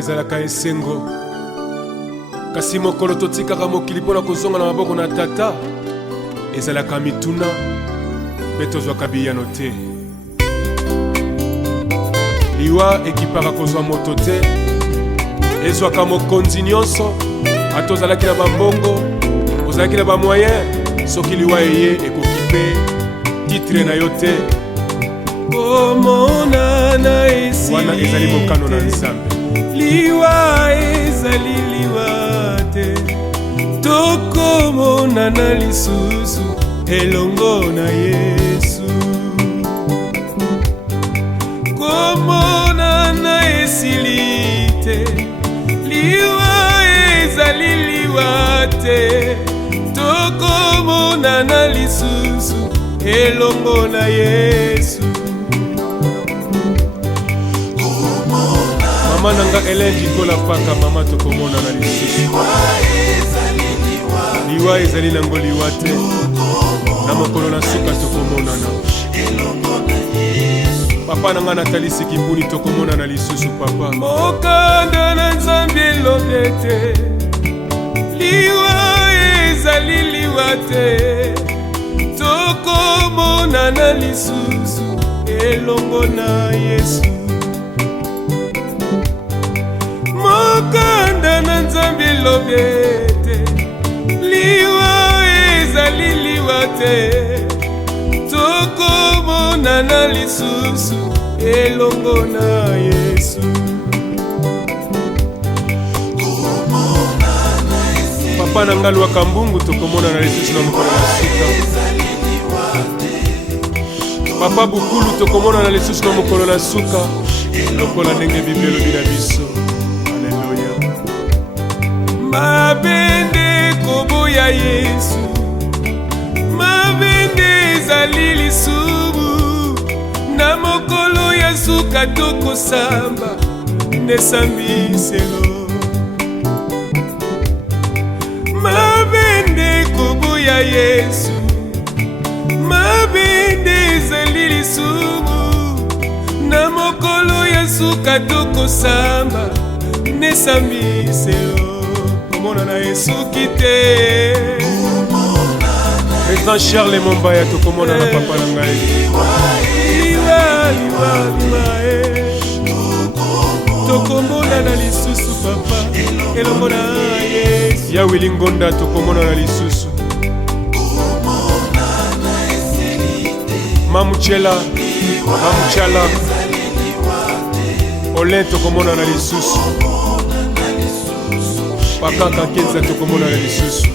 ezalaka esengo kasi mokolo totikaka mokili mpona kozonga na maboko na tata ezalaka mituna mpe tozwaka biyano te liwa ekipaka kozwa moto te ezwaka mokonzi nyonso ata ozalaki na bambongo ozalaki na bamoyen soki liwa eye ekoki mpe titre na yo te komonana esili wana ezali mokano na nzambe liwa ezali liwa te tokomonana lisusu elongo na Yesu komonana esili te liwa ezali liwa te tokomonana lisusu elongo na Yesu mama nanga elengi kola paka mama tokomonana lisusu liwa ezali nango liwa te na mokolo na suka tokomonana papa nanga natalisi kimbuni tokomonana lisusu papa mokanda na nzambe elobi te liwa ezali liwa te tokomonana lisusu elongo na Yesu mokanda na nzambe elobi te liwa ezali liwa te tokomonana lisusu elongo na Yesu papa na nga lwaka mbungu tokomonana lisusu na mokolo na suka papa bukulu tokomonana lisusu na mokolo na suka lokola ndenge Biblia elobi na biso aleluya mabende koboya Yesu mabende ezali lisumu na mokolo ya suka tokosamba nesambiselo mabende koboya Yesu mabende ezali lisumu na mokolo ya suka tokosamba nesambiselo komonana Yesu kite président Charles Mombaya tokomonana papa na ngai tokomonana lisusu papa elongo na Yesu ya Willy Ngonda tokomonana lisusu Mamuchela Mamuchala Olin tokomonana lisusu Pakaka Kenza tokomonana lisusu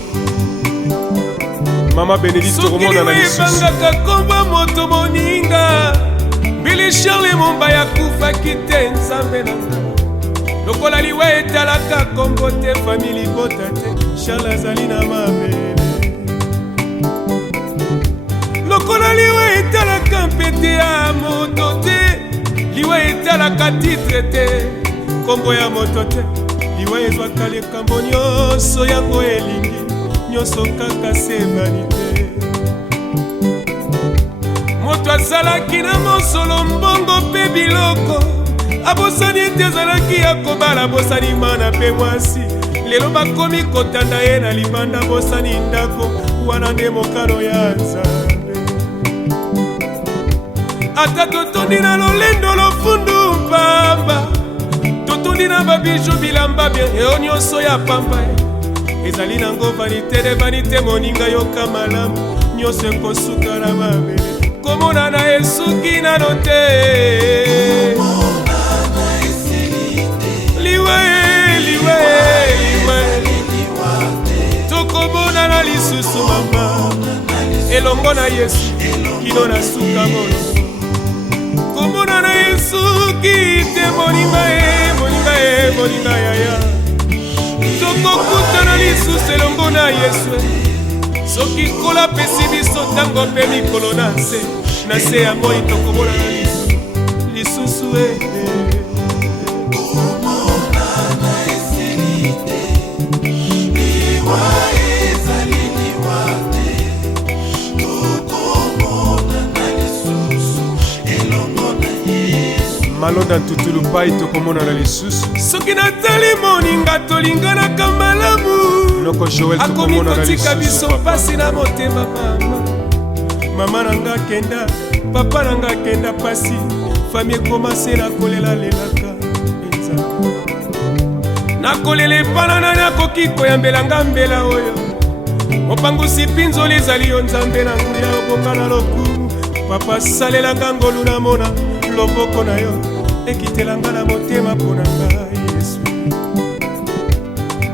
Mama Benedict tokomonana lisusu ebangaka komba moto moninga Billy Charles Mombaya kufaki te nzambe na nga lokola liwa etalaka kombo te famili bota te Charles azali na mabele lokola liwa etalaka mpete ya moto te liwa etalaka titre te kombo ya moto te liwa ezwaka likambo nyonso yango elingi nyonso kaka se vanite moto azalaki na mosolo mbongo mpe biloko abosani ete azalaki ya kobala abosani mana mpe mwasi lelo bakomi kotanda ye na libanda abosani ndako wana nde mokano ya nzambe ata totondi na lolendo lofundu mpamba totondi na babiju bilamba bien eo nyonso ya pamba ezali nango vanite de vanite moninga yoka malamu nyonso ekosuka na mabele komonana esuki nano te liwe tokomonana lisusu mama elongo na Yesu kino na suka molo komonana esuki te moninga yaya tokokutana lisusu elongo na Yesu soki kola pesi biso ntango mpe mikolo na se ya moi tokomonana lisusu Sonda ntutulu pai tokomonana lisusu. Soki natali moninga tolinganaka malamu. Noko Joel tokomonana lisusu. Akomi kotika biso pasi na motema mama. Mama nanga kenda, papa nanga kenda pasi. Famille commencé na kolela lelaka. Na kolele panana na koki koyambelanga mbela oyo. Mopangusi pinzoli ezali yo nzambe na nguya obonga na lokumu. Papa salelanga ngolu na mona loboko na yo. Ekitelanga na motema pona ngai Yesu.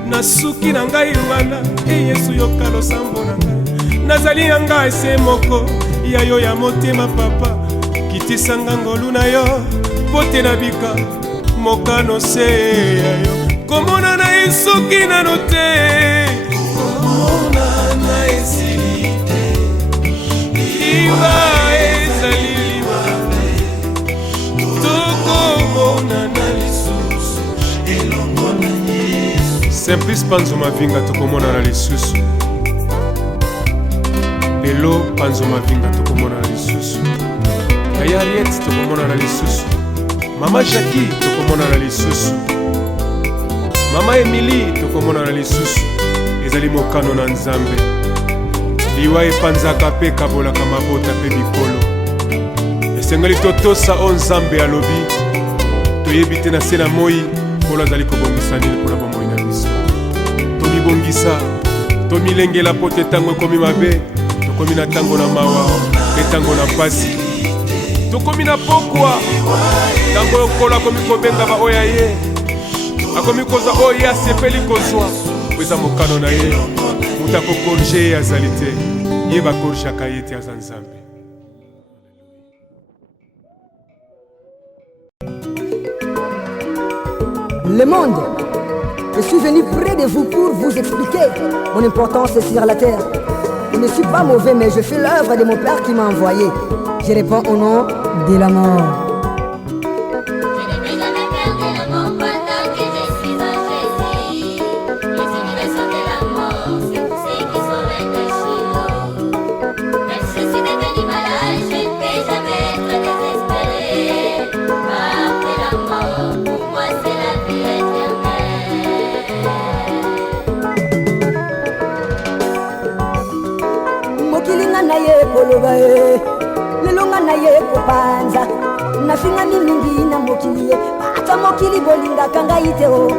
Na suki na ngai wana Yesu yokalo sambo na ngai. Nazali na ngai se moko ya yo ya motema papa. Kitisanga ngolu na yo pote na bika mokano se ya yo. Komona na esoki na note. Komona na esilite. Iwa ezali liwa. Tokomona na lisusu. Elongo na Yesu. Simplice Panzo Mavinga tokomona na lisusu. Lelo Panzo Mavinga tokomona na lisusu. Kaya Ariette tokomona na lisusu. Mama Jackie tokomona na lisusu. Mama Emily tokomona na lisusu. Ezali mokano na nzambe. Liwa epanzaka pe kabolaka mabota pe bikolo. Esengeli totosa o nzambe alobi. Toyebi te na se na moi polo azali kobongisa nini mpona bomoi na biso. Tomibongisa, tomilengela po te ntango ekomi mabe. Tokomi na ntango na mawa pe ntango na pasi. Tokomi na pokwa ntango lokolo akomi kobenga baoya ye. Akomi koza oyo asepeli kozwa po eza mokano na ye. Mutu akokorge ye azali te. Ye bakorgaka ye te aza nzambe. Le monde, je suis venu près de vous pour vous expliquer mon importance sur la terre. Je ne suis pas mauvais, mais je fais l'œuvre de mon Père qui m'a envoyé. Je réponds au nom de la mort. Lelonga na ye kopanza nafinga mingi na mokili ata mokili bolinga kanga iteo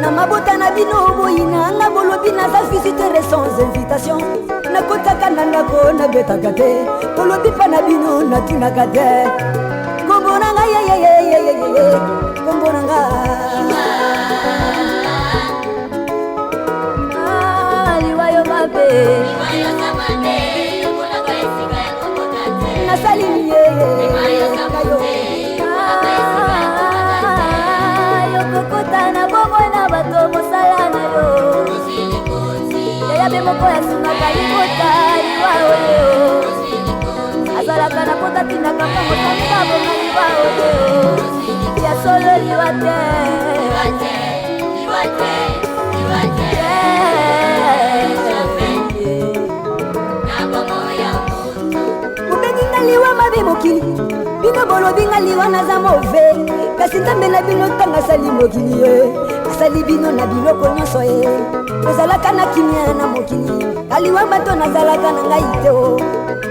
na mabota na bino boyina nga bolobi na za visiteur sans invitation na kotaka na ndako na betaka te bolobi pa na bino na tunaka te kombona nga ye kombona nga liwayo mabe Salim ye yo kokota na bongo na bato mosala na yo yaya be moko ya sungaka libota liwa oyo azalaka na kota tinaka mpongo salinga bongo liwa oyo ya solo liwa te liwa mabe mokili bino bolobi nga liwa naza move kasi nzambe na bino ntango asali mokili ye asali bino na biloko nyonso ye ozalaka na kimia na mokili aliwa bato nazalaka na ngai te o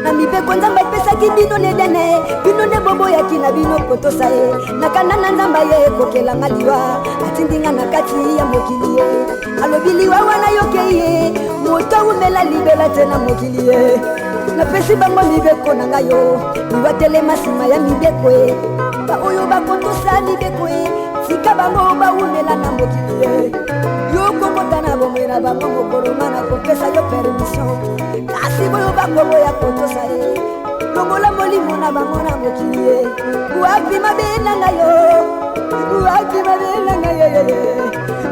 na mibeko nzambe apesaki bino nedene bino nde boboyaki na bino kotosa ye nakanda na nzambe ye kokelanga liwa atindinga na kati ya mokili ye alobi liwa wana yokei ye moto awumela libela te na mokili ye napesi bango mibeko na ngai yo liwatelema nsima ya mibeko ye baoyo bakontosa mibeko ye sika bango bawumela na mokili ye yo kokota na bomoi na bango mokoloma na kopesa yo permission kasi boyo bakoboya kotosa ye longola molimo na bango na mokili ye wapi mabe na ngai yo wapi mabe na ngai ye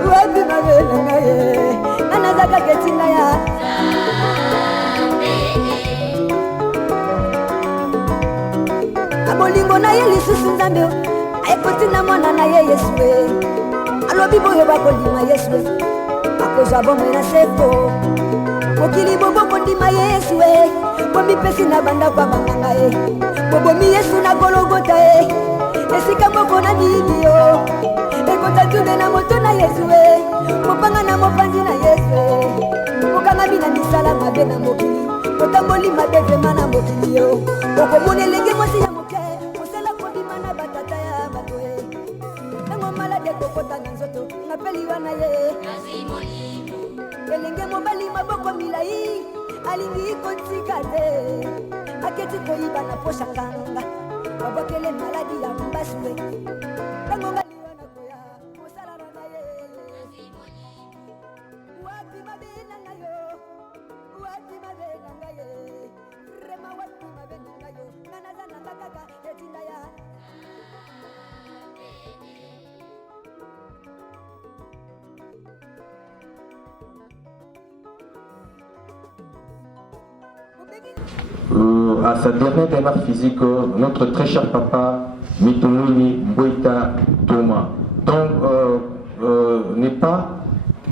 wapi mabe na ngai ye anazaka ketinga ya abolingo na ye lisusu nzambe ayekoti na mwana na ye Yesu alobi boyo bakolima Yesu akozwa bomoi na seko mokili bobokondima Yesu bomipesi na bandako ya banganga ye bobomi Yesu na Golgota esika moko na bibi yo ekota tube na moto na Yesu mopanga na mopanzi na Yesu mokanga bina misala mabe na mokili otamboli mabe vrema na mokili yo okomona elenge mwasi ya moke mosala kobima na batata ya bato ntango malade kokota na nzoto napeli wana ye elenge mobali maboko milai alingi kotika te aketi koyiba na posha nganga babokele maladi ya mbaswe ntango ngali wana koya mosala na ye wapi mabe na ngayo wapi mabe na ngaye rema wapi mabe na ngayo nganaza na kaka etinda ya à sa dernière démarche physique, notre très cher papa Mitumwini Mbweta Thomas. Donc, n'est pas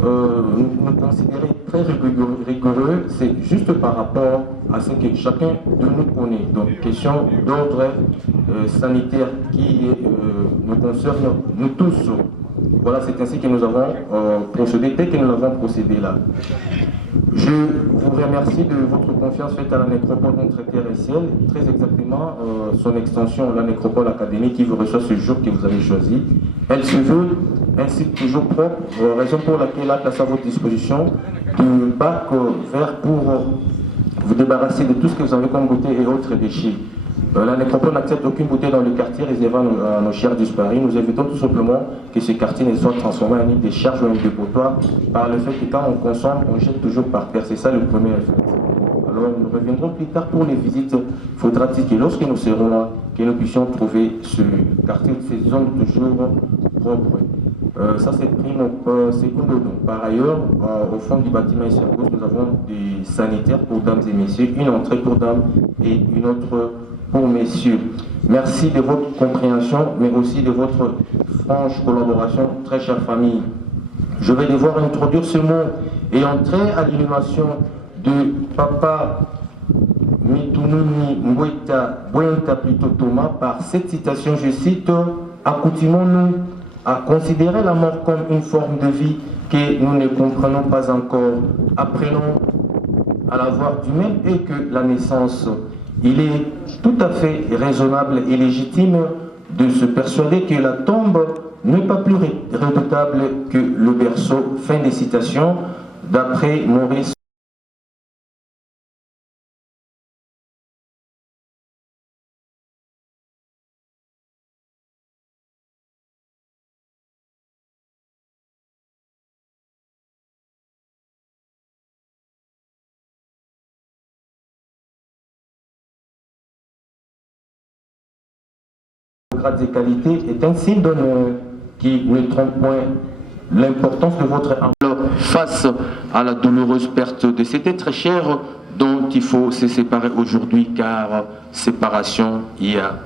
nous considérer très rigoureux, c'est juste par rapport à ce que chacun de nous connaît. Donc, question d'ordre sanitaire qui nous concerne nous tous. Voilà, c'est ainsi que nous avons procédé, tel que nous l'avons procédé là. Je vous remercie de votre confiance faite à la nécropole entre terre et ciel, très exactement son extension, la nécropole académique qui vous reçoit ce jour que vous avez choisi. Elle se veut ainsi toujours propre, raison pour laquelle elle a placé à votre disposition du bac vert pour vous débarrasser de tout ce que vous avez comme bouteilles et autres déchets. La nécropole n'accepte aucune bouteille dans le quartier réservé à nos chers disparus. Nous évitons tout simplement que ce quartier ne soit transformé en une décharge ou un dépotoir par le fait que quand on consomme, on jette toujours par terre. C'est ça le premier effet. Alors nous reviendrons plus tard pour les visites. Faudra-t-il que lorsque nous serons là, que nous puissions trouver ce quartier, ces zones toujours propres. Ça c'est primo secondo. Donc, par ailleurs, au fond du bâtiment ici à gauche, nous avons des sanitaires pour dames et messieurs, une entrée pour dames et une autre pour messieurs. Merci de votre compréhension, mais aussi de votre franche collaboration, très chère famille. Je vais devoir introduire ce mot et entrer à l'inhumation de Papa Mitumwini Mbweta plutôt Thomas par cette citation, je cite: accoutumons-nous à considérer la mort comme une forme de vie que nous ne comprenons pas encore. Apprenons à la voir du même et que la naissance. Il est tout à fait raisonnable et légitime de se persuader que la tombe n'est pas plus redoutable que le berceau. Fin des citations d'après Maurice. Grade et qualité est un signe d'honneur qui ne trompe point l'importance de votre ampleur face à la douloureuse perte de cet être cher dont il faut se séparer aujourd'hui, car séparation il y a.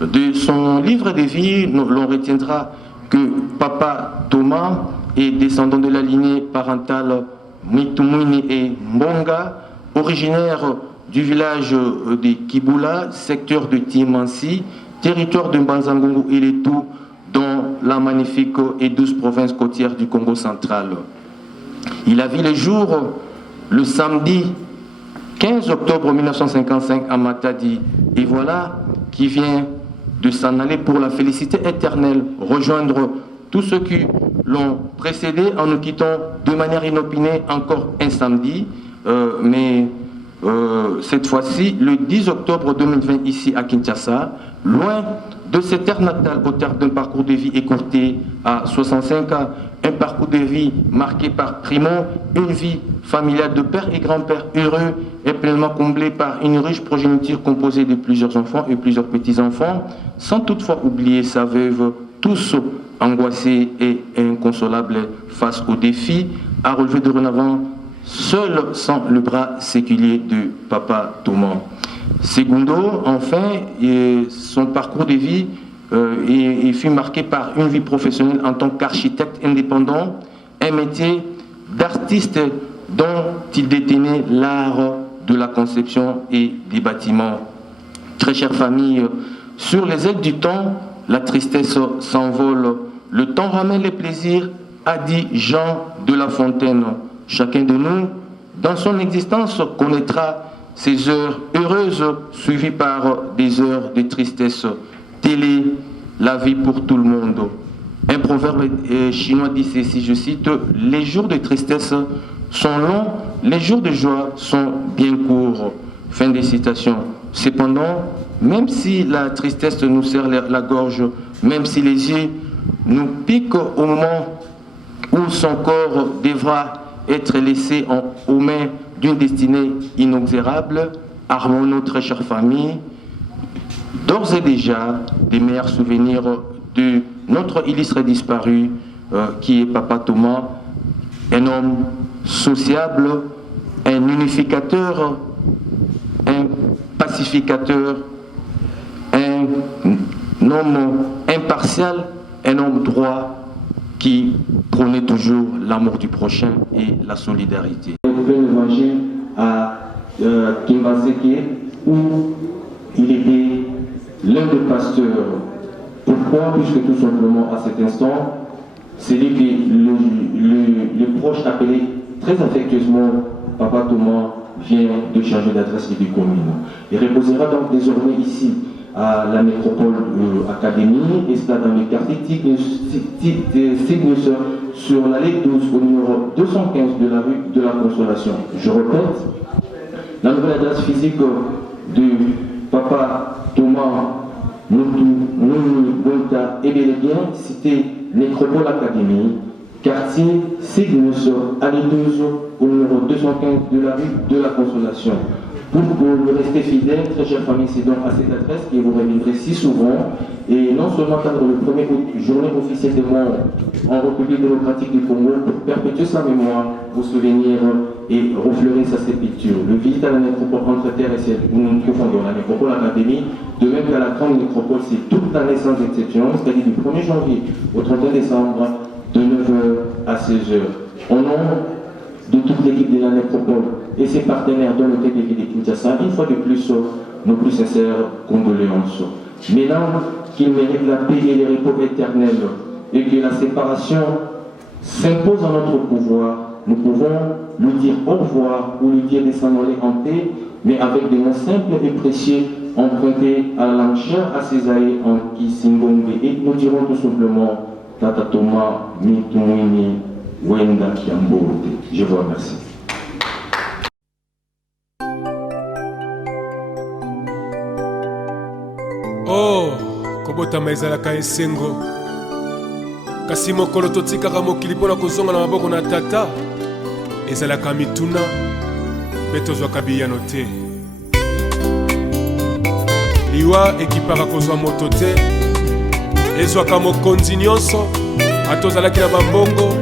De son livre de vie, l'on retiendra que Papa Thomas est descendant de la lignée parentale Mitumwini et Mbonga, originaire du village de Kibula, secteur de Timansi, territoire de Mbanzangungu et les tout dans la magnifique et douce province côtière du Congo central. Il a vu le jour le samedi 15 octobre 1955 à Matadi, et voilà qui vient de s'en aller pour la félicité éternelle, rejoindre tous ceux qui l'ont précédé en nous quittant de manière inopinée encore un samedi, mais cette fois-ci le 10 octobre 2020 ici à Kinshasa, loin de cette terre natale, au terme d'un parcours de vie écourté à 65 ans, un parcours de vie marqué par primo, une vie familiale de père et grand-père heureux et pleinement comblée par une riche progéniture composée de plusieurs enfants et plusieurs petits-enfants, sans toutefois oublier sa veuve, tous angoissés et inconsolables face aux défis à relever dorénavant, seul sans le bras séculier de Papa Thomas. Segundo, enfin, son parcours de vie fut marqué par une vie professionnelle en tant qu'architecte indépendant, un métier d'artiste dont il détenait l'art de la conception et des bâtiments. Très chère famille, sur les ailes du temps, la tristesse s'envole. Le temps ramène les plaisirs, a dit Jean de La Fontaine. Chacun de nous, dans son existence, connaîtra ces heures heureuses suivies par des heures de tristesse. Telle est la vie pour tout le monde. Un proverbe chinois dit ceci, je cite, « Les jours de tristesse sont longs, les jours de joie sont bien courts. » Fin de citation. Cependant, même si la tristesse nous serre la gorge, même si les yeux nous piquent au moment où son corps devra être laissé aux mains d'une destinée inexorable, harmonieux, très chère famille, d'ores et déjà des meilleurs souvenirs de notre illustre disparu qui est Papa Thomas, un homme sociable, un unificateur, un pacificateur, un homme impartial, un homme droit qui prônait toujours l'amour du prochain et la solidarité. L'évangile à Kimbaseke où il était l'un des pasteurs. Pourquoi? Puisque tout simplement à cet instant, c'est lui que le proche appelé très affectueusement Papa Thomas vient de changer d'adresse et de commune. Il reposera donc désormais ici à la métropole Académie et cela dans le quartier Cygnus sur l'allée 12 au numéro 215 de la rue de la Consolation. Je répète, la nouvelle adresse physique de Papa Thomas Mouni Boita et bel et bien cité Nécropole Académie, quartier Cygnus, allée 12 au numéro 215 de la rue de la Consolation. Pour que vous restez fidèles, très chère famille, c'est donc à cette adresse que vous reviendrez si souvent. Et non seulement dans le 1er août, journée officielle des morts en République démocratique du Congo, pour perpétuer sa mémoire, vos souvenirs et refleurir sa sépulture. Le visite à la nécropole entre terre et ciel, où nous nous trouvons dans la nécropole Académie, de même qu'à la grande nécropole, c'est toute l'année sans exception, c'est-à-dire du 1er janvier au 31 décembre, de 9h à 16h. Au nom de toute l'équipe de la nécropole et ses partenaires dans le TDV de Kinshasa, une fois de plus, nos plus sincères condoléances. Maintenant qu'il mérite la paix et le repos éternel et que la séparation s'impose à notre pouvoir, nous pouvons lui dire au revoir ou lui dire de s'en aller en paix, mais avec des mots simples et précieux empruntés à la langue chère à Césaïe en Kisingombe. Et nous dirons tout simplement Tata Thomas Mitumwini Wenda Kiambote. Je vous remercie. Oh, kobotama ezalaka esengo kasi mokolo totikaka mokili mpona kozonga na maboko na tata ezalaka mituna mpe tozwaka biyano te. Liwa ekipaka kozwa moto te, ezwaka mokonzi nyonso. Ata ozalaki na bambongo,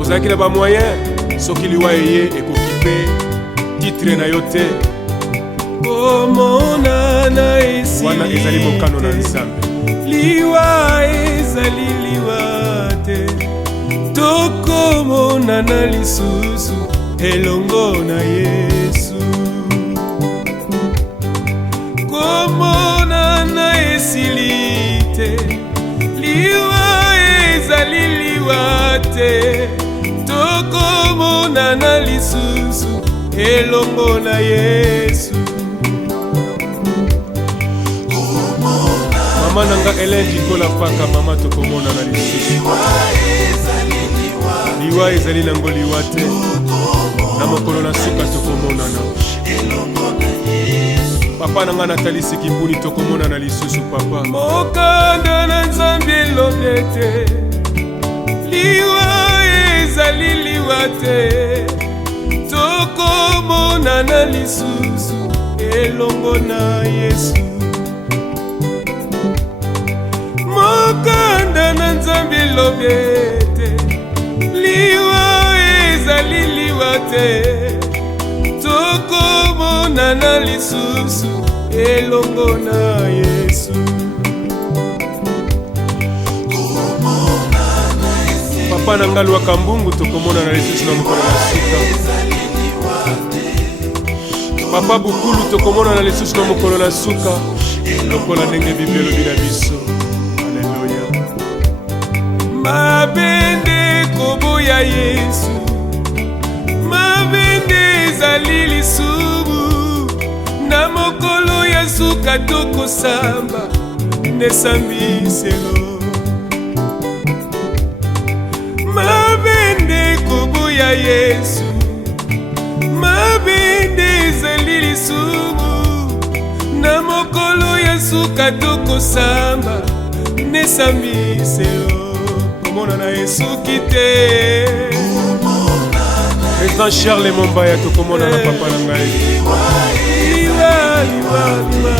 ozalaki na bamoyen, soki liwa eye ekoki mpe titre na yo te. Komonana esi wana ezali mokano na Nzambe. Liwa ezali liwa te, tokomonana lisusu elongo na Yesu. Komonana esili te, liwa ezali liwa te, tokomonana lisusu elongo na Yesu. Mama nanga elendi kola paka mama tokomona na lisusu. Liwa ezali nango liwa te, na mokolo na suka tokomona na. Papa nanga natalisi kipuni tokomona na lisusu papa. Mokanda na Nzambe elonge te, liwa ezali liwa te, tokomona na lisusu elongo na Yesu. Mokanda na Nzambe elonge te, liwa ezali liwa te, tokomona na lisusu elongo na Yesu. Papa nanga lwaka mbungu tokomona na lisusu na mokolo na suka. Papa bukulu tokomona na lisusu na mokolo na suka, lokola ndenge Biblia elobi na biso. mabende koboya Yesu, mabende ezali lisumu na mokolo ya suka tokosamba nesambiselo. Mabende koboya Yesu, mabende ezali lisumu na mokolo ya suka tokosamba nesambiselo. Komona na Yesu kite Président Charles Mombaya tokomona na papa na ngai. Liwa, liwa, liwa,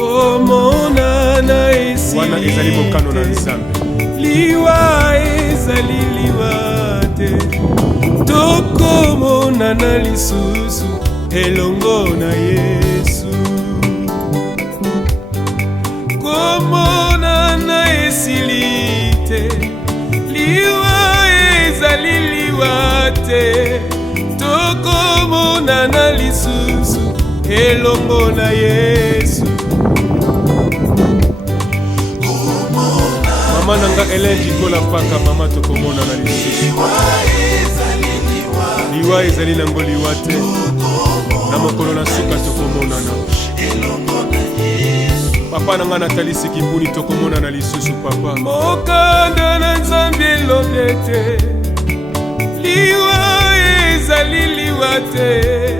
omonana esi wana ezali mokano na Nzambe. liwa ezali liwa te, tokomonana lisusu elongo na Yesu. Komonana esili te, liwa ezali liwa te, tokomonana lisusu elongo na Yesu. Mama nanga Hélène Jikola paka mama tokomona na lisusu. Liwa ezali nango liwa te, na mokolo na suka tokomona na. Papa nanga Nathalie Sikipuni tokomona na lisusu papa. Mokanda na Nzambe elobi te, liwa ezali liwa te,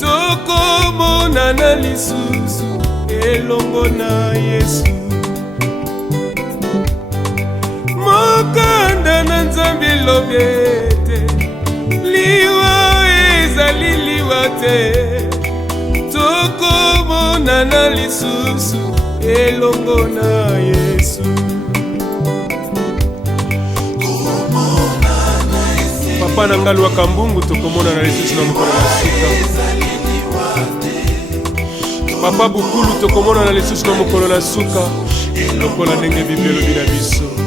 tokomona na lisusu elongo na Yesu. Mokanda na Nzambe elobi te, liwa ezali liwa te, tokomona na lisusu elongo na Yesu. Papa nanga Lwaka Mbungu tokomona na lisusu na mokolo na suka. Papa Bukulu tokomona na lisusu na mokolo na suka, lokola ndenge Bible elobi na biso.